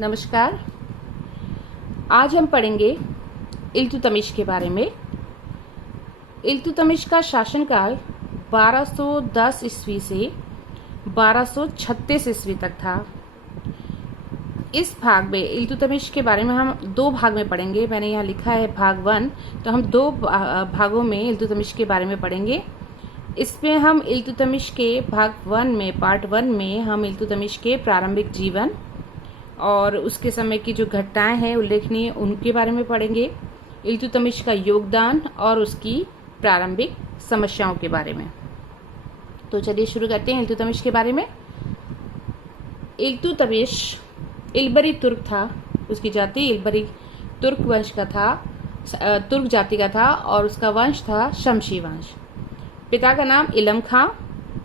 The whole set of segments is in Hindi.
नमस्कार। आज हम पढ़ेंगे इल्तुतमिश के बारे में। इल्तुतमिश का शासनकाल 1210 ईस्वी से 1236 ईस्वी तक था। इस भाग में इल्तुतमिश के बारे में हम दो भाग में पढ़ेंगे। मैंने यहाँ लिखा है भाग 1, तो हम दो भागों में इल्तुतमिश के बारे में पढ़ेंगे। इसमें हम इल्तुतमिश के भाग 1 में, पार्ट 1 में हम इल्तुतमिश के प्रारंभिक जीवन और उसके समय की जो घटनाएं हैं उल्लेखनीय, उनके बारे में पढ़ेंगे। इल्तुतमिश का योगदान और उसकी प्रारंभिक समस्याओं के बारे में। तो चलिए शुरू करते हैं इल्तुतमिश के बारे में। इल्तुतमिश इलबरी तुर्क था। उसकी जाति इलबरी तुर्क वंश का था, तुर्क जाति का था और उसका वंश था शमशी वंश। पिता का नाम इलम खां,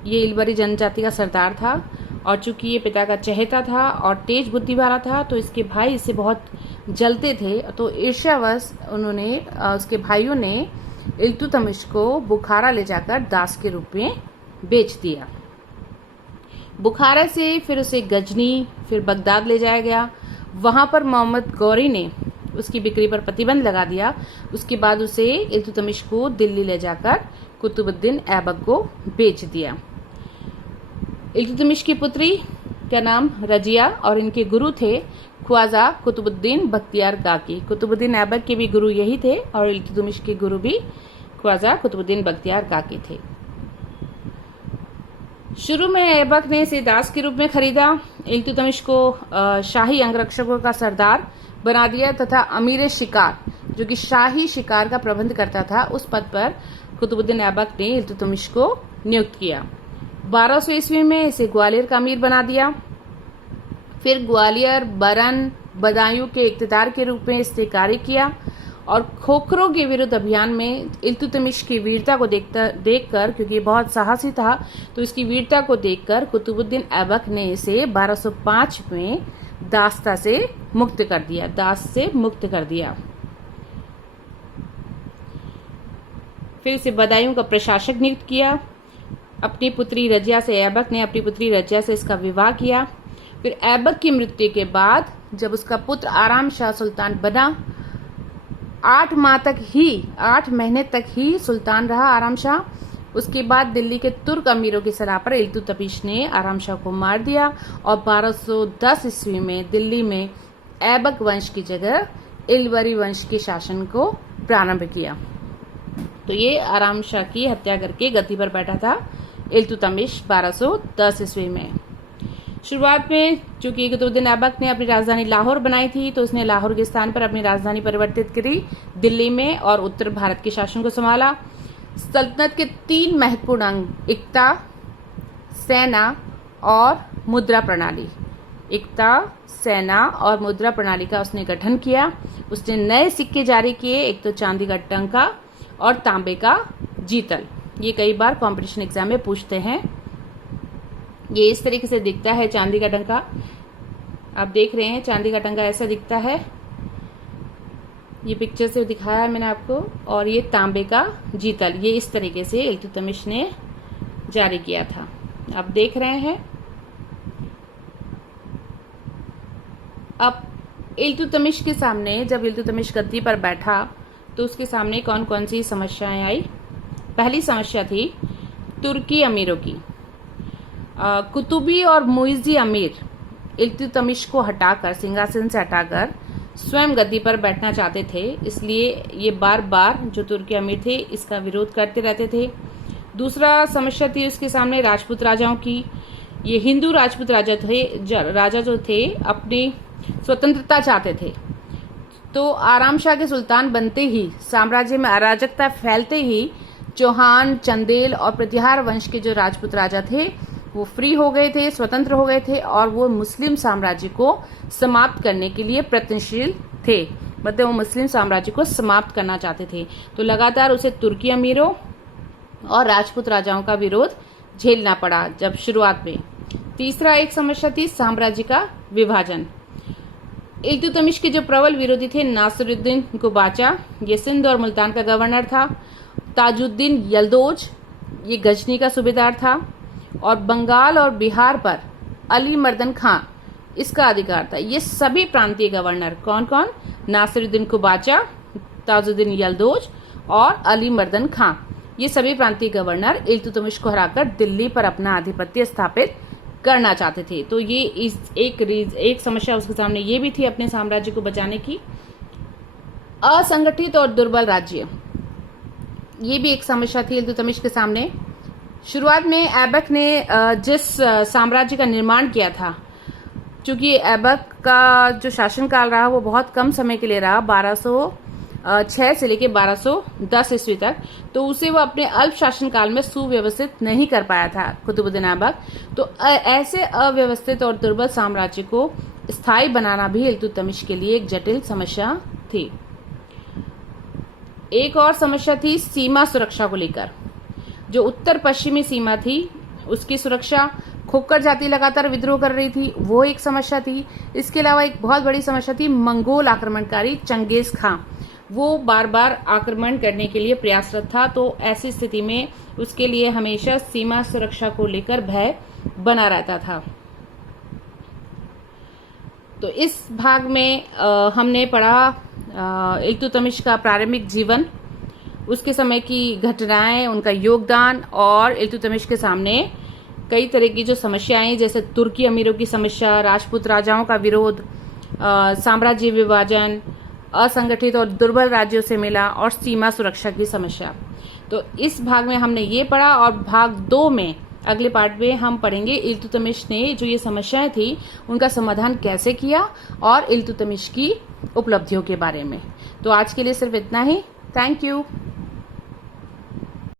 ये इलबरी जनजाति का सरदार था। और चूंकि ये पिता का चहेता था और तेज बुद्धि वाला था, तो इसके भाई इससे बहुत जलते थे। तो ईर्ष्यावश उन्होंने, उसके भाइयों ने इल्तुतमिश को बुखारा ले जाकर दास के रूप में बेच दिया। बुखारा से फिर उसे गजनी, फिर बगदाद ले जाया गया। वहां पर मोहम्मद गौरी ने उसकी बिक्री पर प्रतिबंध लगा दिया। उसके बाद उसे इल्तुतमिश को दिल्ली ले जाकर कुतुबुद्दीन ऐबक को बेच दिया। इल्तुतमिश की पुत्री का नाम रजिया और इनके गुरु थे ख्वाजा कुतुबुद्दीन बख्तियार काकी। कुतुबुद्दीन ऐबक के भी गुरु यही थे और इल्तुतमिश के गुरु भी ख्वाजा कुतुबुद्दीन बख्तियार काकी थे। शुरू में ऐबक ने इसे दास के रूप में खरीदा। इल्तुतमिश को शाही अंगरक्षकों का सरदार बना दिया तथा अमीर शिकार, जो कि शाही शिकार का प्रबंध करता था, उस पद पर कुतुबुद्दीन ऐबक ने इल्तुतमिश को नियुक्त किया। 1200 ईस्वी में इसे ग्वालियर का अमीर बना दिया। फिर ग्वालियर, बरन, बदायूं के इख्तियार के रूप में इसने कार्य किया और खोखरों के विरुद्ध अभियान में इल्तुतमिश की वीरता को देखकर, क्योंकि बहुत साहसी था, तो इसकी वीरता को देखकर कुतुबुद्दीन ऐबक ने इसे 1205 में दास्ता से मुक्त कर दिया, दास से मुक्त कर दिया। फिर इसे बदायूं का प्रशासक नियुक्त किया। अपनी पुत्री रजिया से ऐबक ने अपनी पुत्री रजिया से इसका विवाह किया। फिर ऐबक की मृत्यु के बाद जब उसका पुत्र आराम शाह सुल्तान बना, 8 महीने तक ही सुल्तान रहा आराम शाह। उसके बाद दिल्ली के तुर्क अमीरों की सलाह पर इल्तुतमिश ने आराम शाह को मार दिया और 1210 ईस्वी में दिल्ली में ऐबक वंश की जगह इलबरी वंश के शासन को प्रारंभ किया। तो ये आराम शाह की हत्या करके गद्दी पर बैठा था इल्तुतमिश 1210 ईस्वी में। शुरुआत में चूंकि कुतुबुद्दीन ऐबक ने अपनी राजधानी लाहौर बनाई थी, तो उसने लाहौर के स्थान पर अपनी राजधानी परिवर्तित करी दिल्ली में और उत्तर भारत के शासन को संभाला। सल्तनत के 3 महत्वपूर्ण अंग एकता, सेना और मुद्रा प्रणाली, एकता, सेना और मुद्रा प्रणाली का उसने गठन किया। उसने नए सिक्के जारी किए, एक तो चांदी का टंका और तांबे का जीतल। ये कई बार कंपटीशन एग्जाम में पूछते हैं। ये इस तरीके से दिखता है चांदी का टंका, आप देख रहे हैं चांदी का टंका ऐसा दिखता है, ये पिक्चर से दिखाया है मैंने आपको। और ये तांबे का जीतल, ये इस तरीके से इल्तुतमिश ने जारी किया था, आप देख रहे हैं। अब इल्तुतमिश के सामने, जब इल्तुतमिश गद्दी पर बैठा, तो उसके सामने कौन कौन सी समस्याएं आई। पहली समस्या थी तुर्की अमीरों की। कुतुबी और मुइज़ी अमीर इल्तुतमिश को हटाकर, सिंहासन से हटाकर स्वयं गद्दी पर बैठना चाहते थे, इसलिए ये बार बार जो तुर्की अमीर थे इसका विरोध करते रहते थे। दूसरा समस्या थी उसके सामने राजपूत राजाओं की। ये हिंदू राजपूत राजा जो थे अपनी स्वतंत्रता चाहते थे, तो आराम शाह के सुल्तान बनते ही साम्राज्य में अराजकता फैलते ही चौहान, चंदेल और प्रतिहार वंश के जो राजपूत राजा थे वो फ्री हो गए थे, स्वतंत्र हो गए थे और वो मुस्लिम साम्राज्य को समाप्त करने के लिए प्रयत्नशील थे। मतलब वो मुस्लिम साम्राज्य को समाप्त करना चाहते थे। तो लगातार उसे तुर्की अमीरों और राजपूत राजाओं का विरोध झेलना पड़ा जब शुरुआत में। तीसरा एक समस्या थी साम्राज्य का विभाजन। इल्तुतमिश के जो प्रबल विरोधी थे नासिरुद्दीन गुबाचा, ये सिंध और मुल्तान का गवर्नर था। ताजुद्दीन यल्दोज, ये गजनी का सूबेदार था। और बंगाल और बिहार पर अली मर्दन खां, इसका अधिकार था। ये सभी प्रांतीय गवर्नर कौन कौन? नासिरुद्दीन कुबाचा, ताजुद्दीन यलदोज और अली मर्दन खां, ये सभी प्रांतीय गवर्नर इल्तुतमिश को हराकर दिल्ली पर अपना आधिपत्य स्थापित करना चाहते थे। तो ये एक समस्या उसके सामने ये भी थी अपने साम्राज्य को बचाने की। असंगठित और दुर्बल राज्य, ये भी एक समस्या थी इल्तुतमिश के सामने। शुरुआत में ऐबक ने जिस साम्राज्य का निर्माण किया था, चूंकि ऐबक का जो शासनकाल रहा वो बहुत कम समय के लिए रहा, 1206 से लेकर 1210 ईस्वी तक, तो उसे वो अपने अल्प शासनकाल में सुव्यवस्थित नहीं कर पाया था कुतुबुद्दीन ऐबक। तो ऐसे अव्यवस्थित और दुर्बल साम्राज्य को स्थायी बनाना भी इल्तुतमिश के लिए एक जटिल समस्या थी। एक और समस्या थी सीमा सुरक्षा को लेकर। जो उत्तर पश्चिमी सीमा थी उसकी सुरक्षा, खोखर जाति लगातार विद्रोह कर रही थी, वो एक समस्या थी। इसके अलावा एक बहुत बड़ी समस्या थी मंगोल आक्रमणकारी चंगेज खां, वो बार बार आक्रमण करने के लिए प्रयासरत था। तो ऐसी स्थिति में उसके लिए हमेशा सीमा सुरक्षा को लेकर भय बना रहता था। तो इस भाग में हमने पढ़ा इल्तुतमिश का प्रारंभिक जीवन, उसके समय की घटनाएं, उनका योगदान और इल्तुतमिश के सामने कई तरह की जो समस्याएं, जैसे तुर्की अमीरों की समस्या, राजपूत राजाओं का विरोध, साम्राज्य विभाजन, असंगठित और दुर्बल राज्यों से मिला और सीमा सुरक्षा की समस्या। तो इस भाग में हमने ये पढ़ा और भाग 2 में, अगले पार्ट में हम पढ़ेंगे इल्तुतमिश ने जो ये समस्याएं थी उनका समाधान कैसे किया और इल्तुतमिश की उपलब्धियों के बारे में। तो आज के लिए सिर्फ इतना ही। Thank you.